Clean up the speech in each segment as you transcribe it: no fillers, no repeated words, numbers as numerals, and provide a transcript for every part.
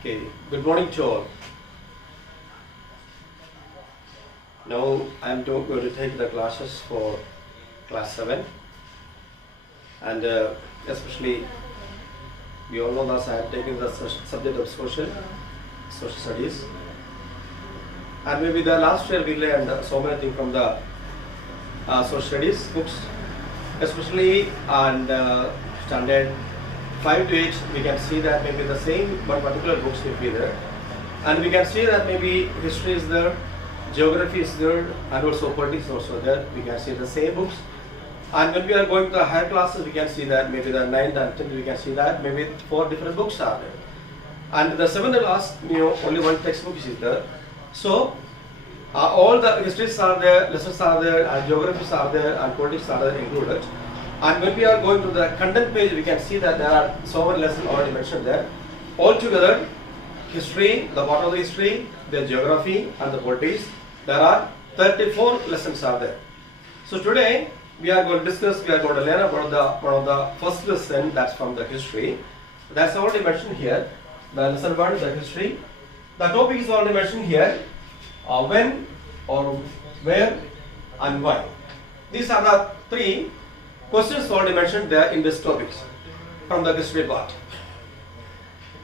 Okay, good morning to all. Now I am going to take the classes for class 7 and especially we all know that I am taking the subject of social studies, and maybe the last year we learned so many things from the social studies books, especially and standard 5 to 8 we can see that maybe the same one particular books will be there, and we can see that maybe history is there, geography is there, and also politics also there. We can see the same books. And when we are going to the higher classes, we can see that maybe the 9th and 10th we can see that maybe 4 different books are there. And the 7th class, only one textbook is there. So all the histories are there, lessons are there, and geographies are there, and politics are there included. And when we are going to the content page, we can see that there are so many lessons already mentioned there. Altogether, history, the what of the history, the geography, and the politics, there are 34 lessons are there. So today we are going to discuss, we are going to learn about one of the first lesson, that's from the history. That's already mentioned here. The lesson 1 is the history. The topic is already mentioned here. When or where and why. These are the 3 questions already mentioned there in this topics from the history part.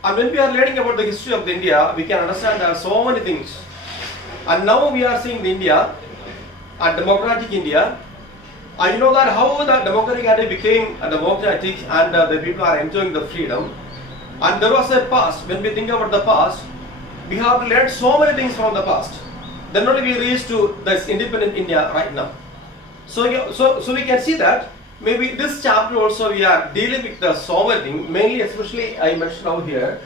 And when we are learning about the history of India, we can understand there are so many things. And now we are seeing the India, a democratic India. And you know that how the democratic India became a democratic and the people are enjoying the freedom. And there was a past. When we think about the past, we have to learn so many things from the past. Then only we reach to this independent India right now. So we can see that maybe this chapter also we are dealing with the so many things, mainly especially I mentioned out here.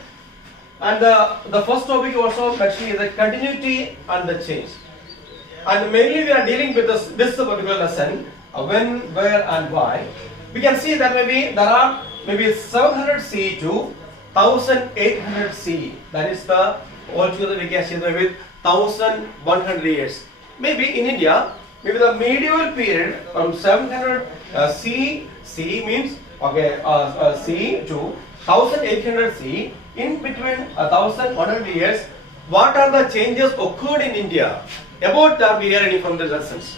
And the first topic also mentioned is the continuity and the change. And mainly we are dealing with this particular lesson, when, where and why. We can see that maybe there are maybe 700 CE to 1800 CE. That is the altogether we can see that with 1100 years. Maybe in India, maybe the medieval period from 700 CE means okay CE to 1800 CE. In between 1100 years, what are the changes occurred in India? About that we are reading from the lessons.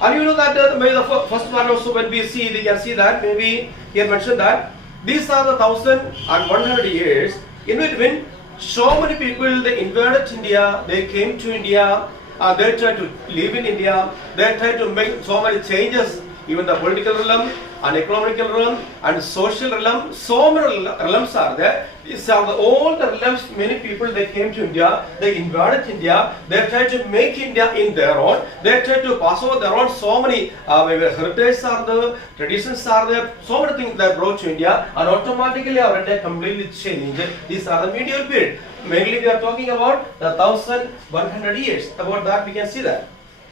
And you know that maybe the first one also when we see, we can see that maybe here mentioned that these are the 1100 years in between so many people they invaded India, they came to India, they tried to live in India, they tried to make so many changes, even the political realm and economical realm and social realm, so many realms are there. These are all the realms, many people they came to India, they invaded India, they tried to make India in their own, they tried to pass over their own, so many maybe heritages are there, traditions are there, so many things they brought to India, and automatically our India completely changed. These are the medieval period. Mainly we are talking about the 1100 years, about that we can see that.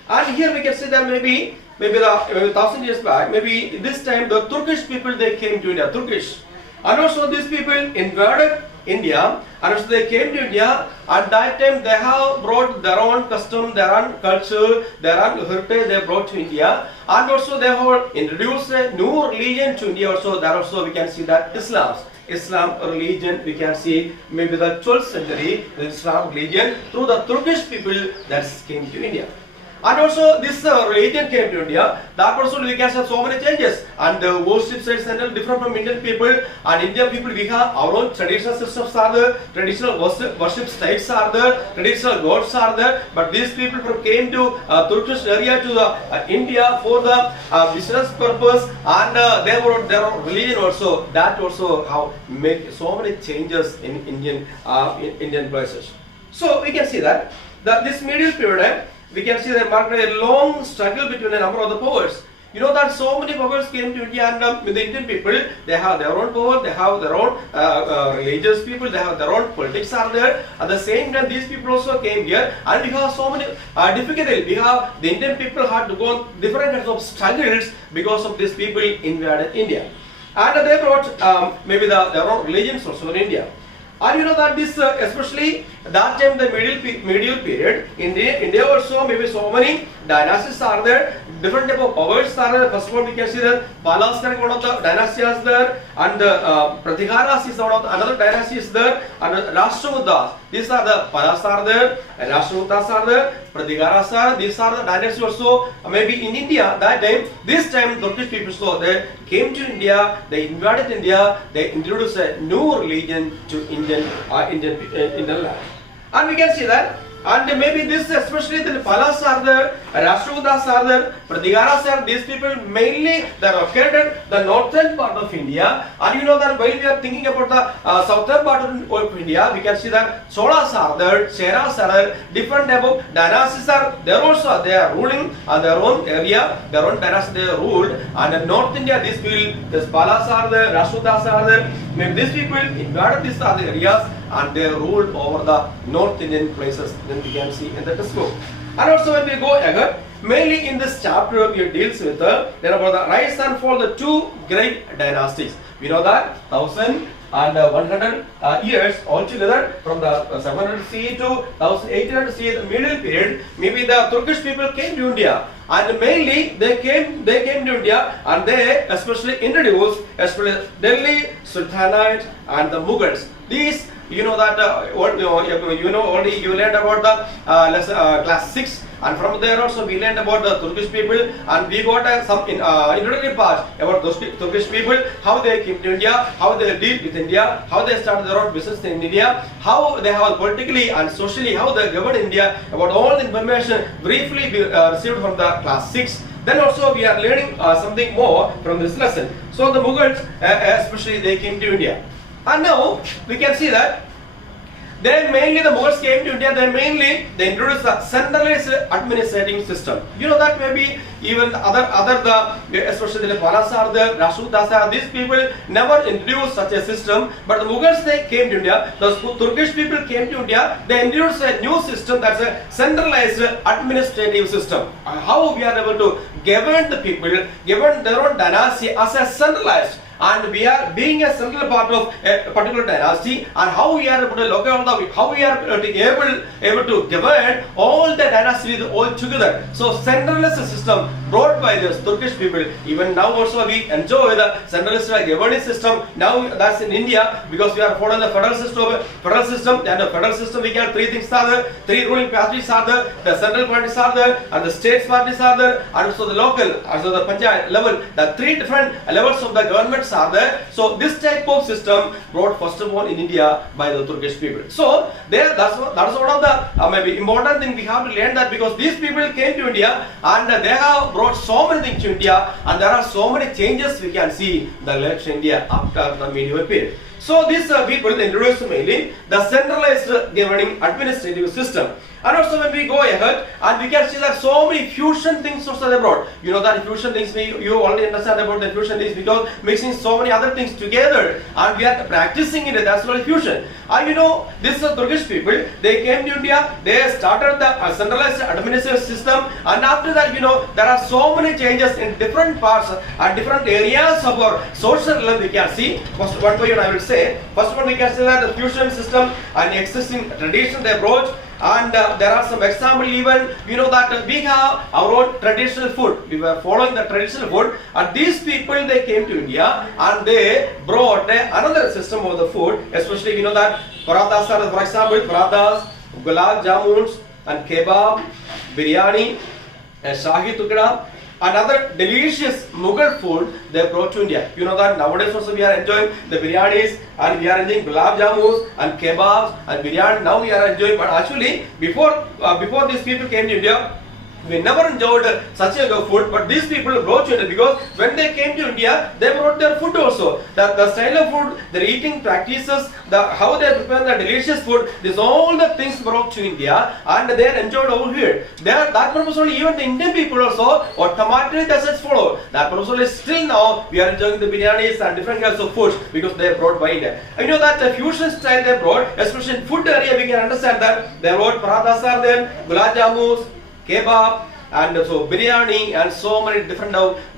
And here we can see that maybe 1000 years back, maybe this time the Turkish people they came to India, Turkish. And also these people invaded India, and also they came to India. At that time they have brought their own custom, their own culture, their own heritage they brought to India. And also they have introduced a new religion to India also. That also we can see that Islam religion, we can see maybe the 12th century, the Islam religion through the Turkish people that came to India. And also this religion came to India, that also we can see so many changes, and the worship sites are different from Indian people, and Indian people we have our own traditional systems are there, traditional worship sites are there, traditional gods are there, but these people came to Turkish area to the India for the business purpose, and they were their own religion also, that also how make so many changes in Indian places. So we can see that this medieval period, we can see that marked a long struggle between a number of the powers. You know that so many powers came to India, and with the Indian people, they have their own power, they have their own religious people, they have their own politics are there. At the same time, these people also came here, and we have so many difficulties. We have the Indian people had to go on different kinds of struggles because of these people invaded India. And they brought maybe their own religions also in India. And you know that this especially that time the medieval period, India also maybe so many dynasties are there, different type of powers are there. First of all, we can see that Palas one of the dynasty is there, and Pratiharas is one of the, another dynasty is there, and Rashtrakutas. These are the Palas are there, and Rashtrakutas are there, Pratiharas are. These are the dynasties also. Maybe in India that time, this time Turkish people so they came to India, they invaded India, they introduced a new religion to Indian land, and we can see that. And maybe this, especially the Palas are there, Rashtrakutas are there, Pratiharas are. These people mainly they are located the northern part of India. And you know that while we are thinking about the southern part of India, we can see that Cholas are there, Cheras are there, different type of dynasties are there also. They are ruling on their own area, their own dynasty they ruled. And in North India, these people, the Palas are there, Rashtrakutas are there. Maybe these people invaded these other areas and they ruled over the North Indian places. Then we can see in the textbook. And also when we go ahead, mainly in this chapter we deals with then about the rise and fall the two great dynasties. We know that 1100 years altogether from the 700 CE to 1800 CE, the middle period. Maybe the Turkish people came to India, and mainly they came to India, and they especially introduced especially Delhi Sultanate and the Mughals. These you know that already you learned about the class 6, and from there also we learned about the Turkish people, and we got some introductory part about those Turkish people, how they came to India, how they deal with India, how they started their own business in India, how they have politically and socially how they govern India. About all the information briefly we received from the class 6. Then also we are learning something more from this lesson. So the Mughals especially they came to India. And now we can see that they mainly, the Mughals came to India, they introduced the centralized administrating system. You know that maybe even especially the Palas are there, Rashtrakutas are, these people never introduced such a system. But the Mughals, they came to India, the Turkish people came to India, they introduced a new system, that's a centralized administrative system. How we are able to govern the people, govern their own dynasty as a centralized. And we are being a central part of a particular dynasty, and how we are able to locate how we are able to govern all the dynasties all together. So centralized system brought by the Turkish people. Even now also we enjoy the centralized governing system. Now that's in India because we are following the federal system. And the federal system we get three things are there, three ruling parties are there, the central parties are there, and the states parties are there, and also the local, also the panchayat level. The three different levels of the governments are there. So this type of system brought first of all in India by the Turkish people. So that's one of the maybe important thing we have to learn, that because these people came to India and they have brought so many things to India, and there are so many changes we can see the left India after the medieval period. So these people introduced mainly the centralized governing administrative system. And also when we go ahead, and we can see that so many fusion things also they brought. You know that fusion things, you already understand about the fusion things, because mixing so many other things together and we are practicing it, that's called fusion. And you know, this Turkish people, they came to India, they started the centralized administrative system, and after that, you know, there are so many changes in different parts and different areas of our social life we can see. First one by one I will say. First one we can say that the fusion system and existing tradition they brought. And there are some examples even, you know that we have our own traditional food. We were following the traditional food, and these people they came to India and they brought another system of the food. Especially you know that parathas are, for example, parathas, gulab jamuns and kebab, biryani, shahi tukda, and other delicious Mughal food they brought to India. You know that nowadays also we are enjoying the biryanis, and we are enjoying gulab jamuns and kebabs and biryani. Now we are enjoying, but actually before these people came to India, we never enjoyed such a good food, but these people brought to India, because when they came to India, they brought their food also. The style of food, their eating practices, how they prepare the delicious food, these all the things brought to India, and they are enjoyed over here. That purpose only even the Indian people also automatically does follow. That purpose only still now we are enjoying the biryanis and different kinds of foods because they are brought by India. I know that the fusion style they brought, especially in food area, we can understand that they brought parathas are there, gulab jamuns, kebab, and so biryani, and so many different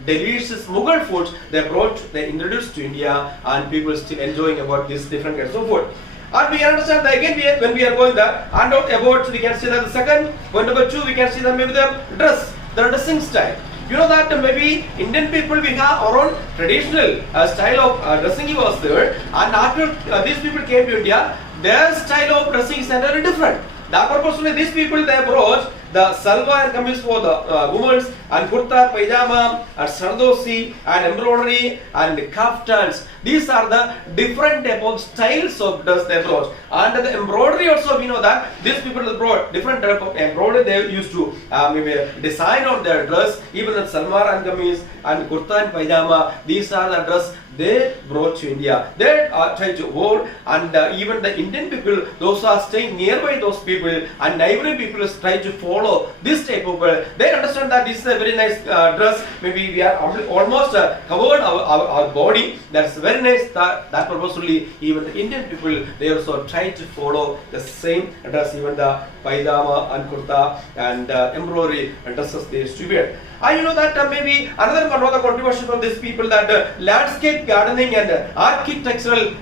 delicious Mughal foods they introduced to India, and people still enjoying about these different kinds of food. And we understand that again when we are going there, and about we can see that the second point number 2, we can see that maybe the dress, the dressing style. You know that maybe Indian people, we have our own traditional style of dressing was there, and after these people came to India, their style of dressing is entirely different. That purposely these people, they brought the salwar and kameez for the women, and kurta, pajama, and sardosi, and embroidery, and kaftans. These are the different type of styles of dress they brought. And the embroidery also, we know that these people brought different type of embroidery they used to maybe design on their dress. Even the salwar and kameez and kurta and pajama, these are the dress they brought to India. They are trying to hold, and even the Indian people, those who are staying nearby those people, and neighboring people try to follow this type of they understand that this is a very nice dress. Maybe we are almost covered our body. That's very nice. That purposely even the Indian people, they also try to follow the same dress, even the pajama and kurta and embroidery dresses they used to wear. And you know that maybe another one of the contribution from these people, that landscape gardening and architectural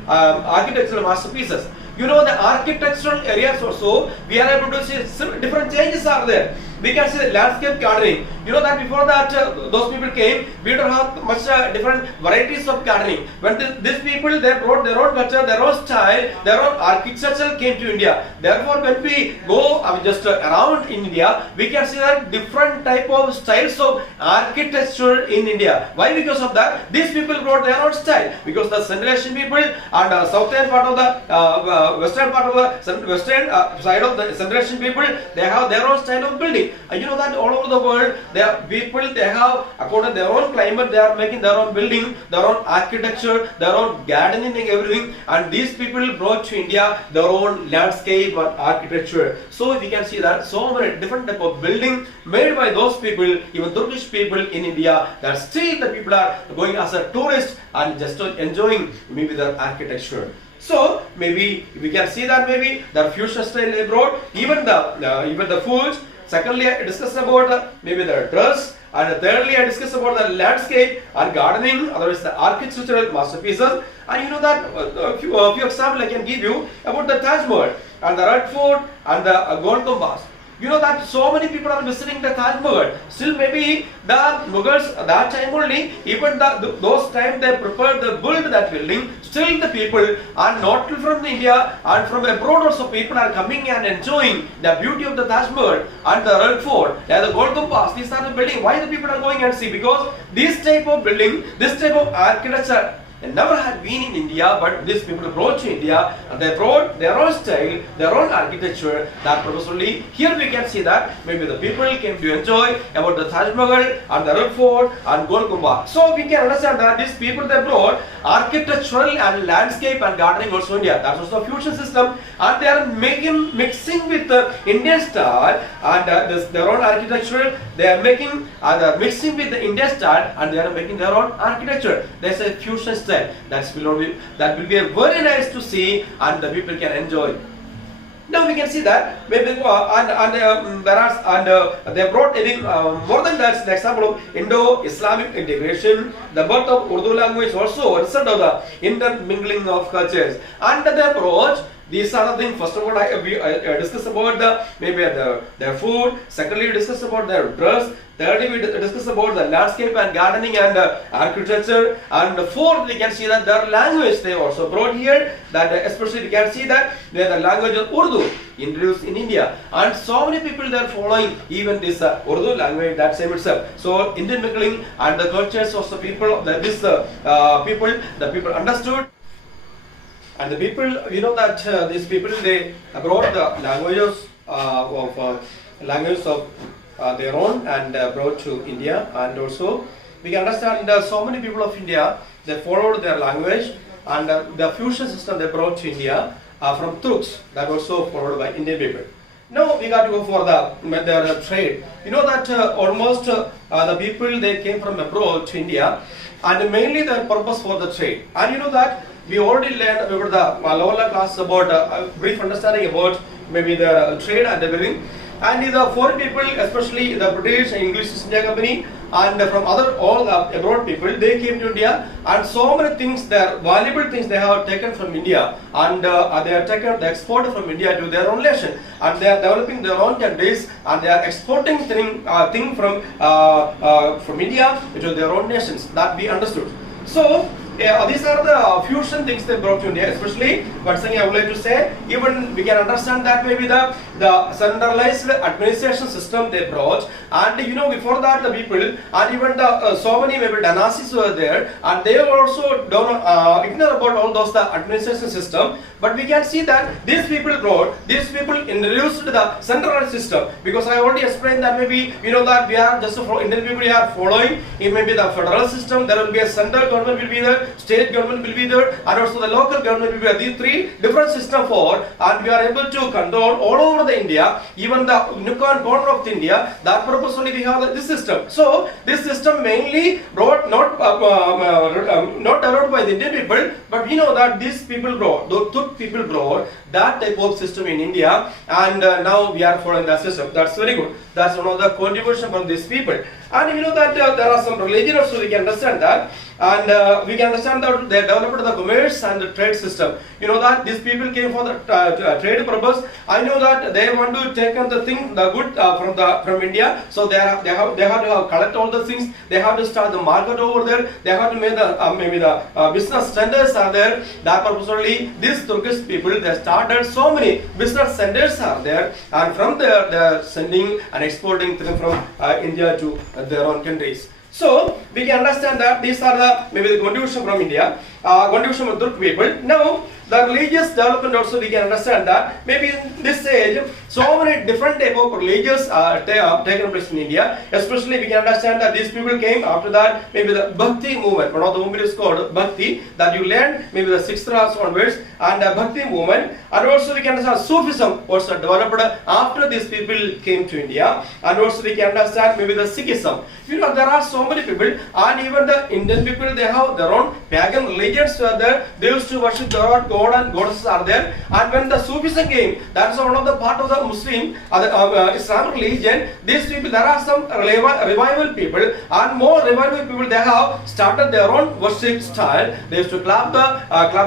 masterpieces. You know, the architectural areas also, we are able to see some different changes are there. We can see landscape gardening. You know that before that those people came, we don't have much different varieties of gardening. When these people, they brought their own culture, their own style, their own architecture came to India. Therefore, when we go just around in India, we can see that different type of styles of architecture in India. Why? Because of that, these people brought their own style. Because the Central Asian people and southern part of the western part of the western side of the Central Asian people, they have their own style of building. And you know that all over the world, there are people, they have, according to their own climate, they are making their own building, their own architecture, their own gardening and everything. And these people brought to India their own landscape and architecture. So we can see that so many different type of building made by those people, even Turkish people in India, that still the people are going as a tourist and just enjoying maybe their architecture. So maybe we can see that maybe the fusion style they brought, even the foods. Secondly, I discussed about maybe the dress, and thirdly, I discussed about the landscape and gardening, otherwise the architectural masterpieces. And you know that a few examples I can give you about the Taj Mahal and the Red Fort and the Golden Compass. You know that so many people are visiting the Taj Mahal. Still, maybe the Mughals that time only, even those time they prepared to build that building. Still, the people are not from India and from abroad also, people are coming and enjoying the beauty of the Taj Mahal and the Red Fort and the Golden Compass. These are the building. Why the people are going and see? Because this type of building, this type of architecture, they never had been in India, but these people brought to India and they brought their own style, their own architecture. That purposefully, here we can see that maybe the people came to enjoy about the Taj Mahal and the Red Fort and Golden Compass. So we can understand that these people, they brought architectural and landscape and gardening also India. That's also a fusion system, and they are mixing with the Indian style and their own architecture. They are making they are mixing with the Indian style and they are making their own architecture. There's a fusion style. That will be a very nice to see, and the people can enjoy. Now we can see that maybe they brought in more than that. The example of Indo-Islamic integration, the birth of Urdu language also a result of the intermingling of cultures, and they brought. These are the things. First of all, I discuss about their food. Secondly, we discuss about their dress. Thirdly, we discuss about the landscape and gardening and architecture. And fourth, we can see that their language they also brought here. That especially we can see that the language of Urdu introduced in India, and so many people they are following even this Urdu language, that same itself. So Indian mingling and the cultures of the people, the people understood. And the people, you know that these people, they brought the languages of their own and brought to India. And also we can understand so many people of India, they followed their language, and the fusion system they brought to India from Turks, that also followed by Indian people. Now we got to go for the trade. You know that almost the people, they came from abroad to India, and mainly the purpose for the trade. And you know that we already learned over the lower class about a brief understanding about maybe the trade and everything. And the foreign people, especially the British and English East India Company, and from other all abroad people, they came to India, and so many things, their valuable things they have taken from India, and they are taken, they exported from India to their own nation, and they are developing their own countries, and they are exporting thing from India to their own nations. That we understood. So these are the fusion things they brought to India, especially. But something I would like to say, even we can understand that maybe the centralized administration system they brought, and before that the people, and even the so many maybe dynasties were there, and they also don't ignore about all those the administration system. But we can see that these people introduced the centralized system, because I already explained that maybe that we are just Indian people are following. It may be the federal system. There will be a central government will be there, state government will be there, and also the local government will be there. These three different systems for, and we are able to control all over the India, even the nook and corner of the India. That purpose only we have this system. So this system mainly brought not developed by the Indian people, but we know that these people brought, those people brought that type of system in India, and now we are following that system. That's very good. That's one of the contribution from these people. And that there are some religion also, we can understand that. And we can understand that they developed the commerce and the trade system. That these people came for the trade purpose. I know that they want to take on the good from India. So they have to collect all the things. They have to start the market over there. They have to make the maybe the business centers are there. That purpose only these Turkish people, they started so many business centers are there, and from there they are sending and exporting things from India to their own countries. So we can understand that these are the contribution from India, contribution from Turk people. Now the religious development also we can understand that maybe in this age so many different type of religious taken place in India. Especially we can understand that these people came after that, maybe the Bhakti movement. One of the movement is called Bhakti, that you learn maybe the 6th class onwards, and Bhakti movement. And also we can understand Sufism was developed after these people came to India. And also we can understand maybe the Sikhism. There are so many people, and even the Indian people, they have their own pagan religions are there. They used to worship their own god and goddesses are there. And when the Sufism came, that's one of the part of the Muslim Islamic religion. These people, there are some revival people, and more revival people, they have started their own worship style. They used to clap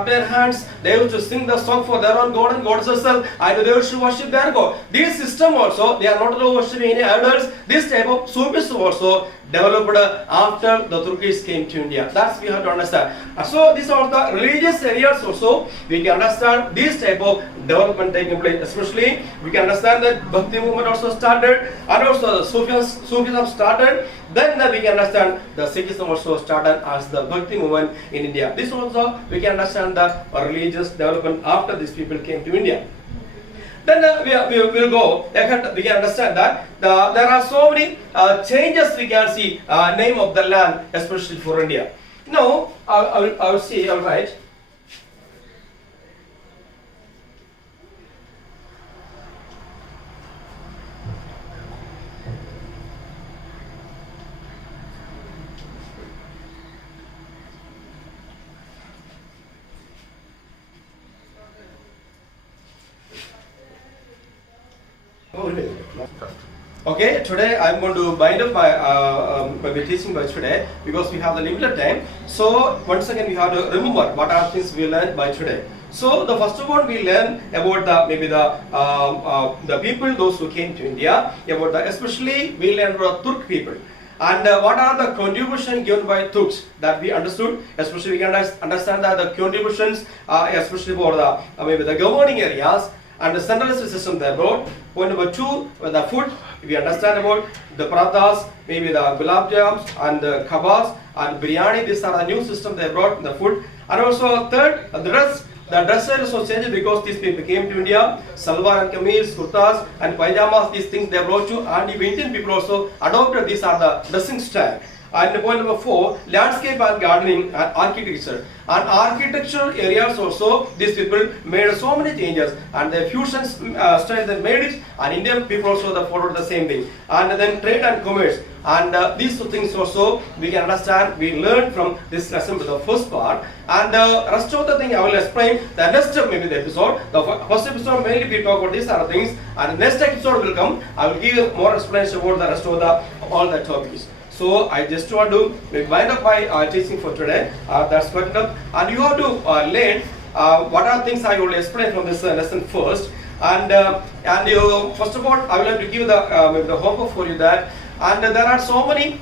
their hands. They used to sing the song for their own god and goddesses, and they used to worship their god. This system also, they are not worshiping any idols. This type of Sufism also developed after the Turkish came to India. That's we have to understand. So these are the religious areas also. We can understand this type of development taking place. Especially we can understand that Bhakti movement also started, and also the Sufism started. Then we can understand the Sikhism also started as the Bhakti movement in India. This also we can understand the religious development after these people came to India. Then we will go ahead. We can understand that there are so many changes we can see name of the land, especially for India. Now I will see. All right. Okay, today I'm going to bind up my teaching by today, because we have the limited time. So once again we have to remember what are things we learned by today. So the first one we learn about the people, those who came to India, especially we learned about Turk people. And what are the contributions given by Turks that we understood? Especially we can understand that the contributions, especially for the governing areas and the centralized system they brought. Point number 2, the food, we understand about the parathas, maybe the gulab jams and the kebabs and biryani. These are the new system they brought in the food. And also third, the dress. The dress style also changed because these people came to India. Salwar and kameez, kurtas and pajamas, these things they brought to, and the Indian people also adopted. These are the dressing style. And point number 4, landscape and gardening and architecture. And architectural areas also, these people made so many changes, and the fusion style they made it, and Indian people also they followed the same thing. And then trade and commerce. And these two things also we can understand, we learned from this lesson with the first part. And the rest of the thing I will explain the next maybe the episode. The first episode mainly we talk about these other things, and the next episode will come. I will give you more explanation about the rest of all the topics. So I just want to wind up my teaching for today. That's quite enough. And you have to learn what are things I will explain from this lesson first. And you, first of all, I will have to give the homework for you that. And there are so many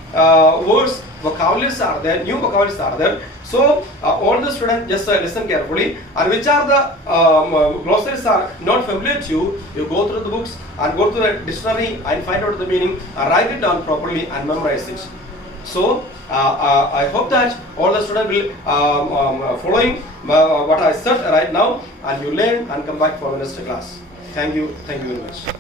words, vocabularies are there, new vocabularies are there. So all the students just listen carefully, and which are the glossaries are not familiar to you, you go through the books and go to the dictionary and find out the meaning, write it down properly and memorize it. So I hope that all the students will following what I said right now, and you learn and come back for the next class. Thank you very much.